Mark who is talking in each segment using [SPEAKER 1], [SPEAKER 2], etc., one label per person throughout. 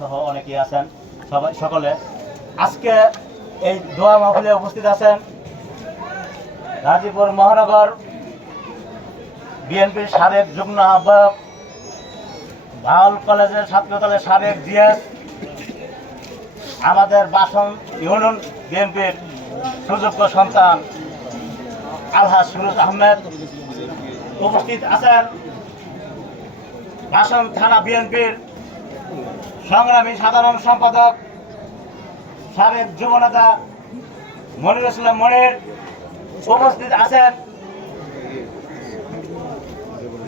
[SPEAKER 1] সহ অনেকেই আছেন। সবাই, সকলে। আজকে এই দোয়া মাহফিলে উপস্থিত আছেন গাজীপুর মহানগর বিএনপির সাবেক যুগ্ম আহ্বায়ক, বাউল কলেজের ছাত্রদলের সাবেক জিএস, আমাদের বাসন ইউনিয়ন বিএনপির সুযোগ্য সন্তান আলহাজ সুরুজ আহমেদ উপস্থিত আছেন। বাসন থানা বিএনপির সংগ্রামী সাধারণ সম্পাদক সাবেক যুবনেতা মনির ইসলাম মনির উপস্থিত আছেন।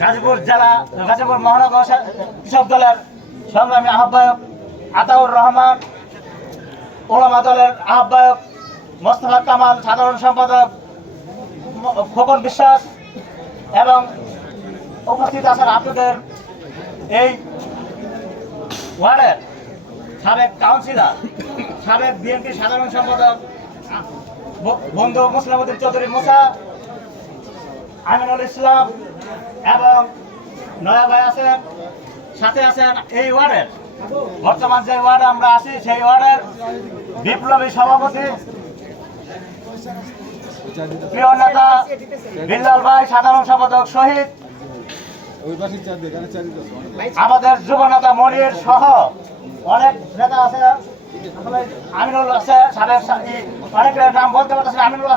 [SPEAKER 1] গাজীপুর জেলা, গাজীপুর মহানগর কৃষক দলের সংগ্রামী আহ্বায়ক আতাউর রহমান, ওলামা দলের আহ্বায়ক মোস্তফা কামাল, সাধারণ সম্পাদক খোকন বিশ্বাস এবং উপস্থিত আছেন আপনাদের এই ওয়ার্ডের সাবেক কাউন্সিলর, সাবেক বিএনপি সাধারণ সম্পাদক বন্ধু মুসলামুদ্দিন চৌধুরী মুসা, আমিনুল ইসলাম এবং নয়া ভাই আছেন, সাথে আছেন এই ওয়ার্ডের। বর্তমান যে ওয়ার্ডে আমরা আছি, সেই ওয়ার্ডের বিপ্লবী সভাপতি, প্রিয় নেতা, বিল্লাল ভাই, সাধারণ সম্পাদক শহীদ আমাদের যুব নেতা মনির সহ অনেক নেতা আছে আমিনুল আছে সাবেক সা- অনেক নাম বলতে পারতেছি না, আমিনুল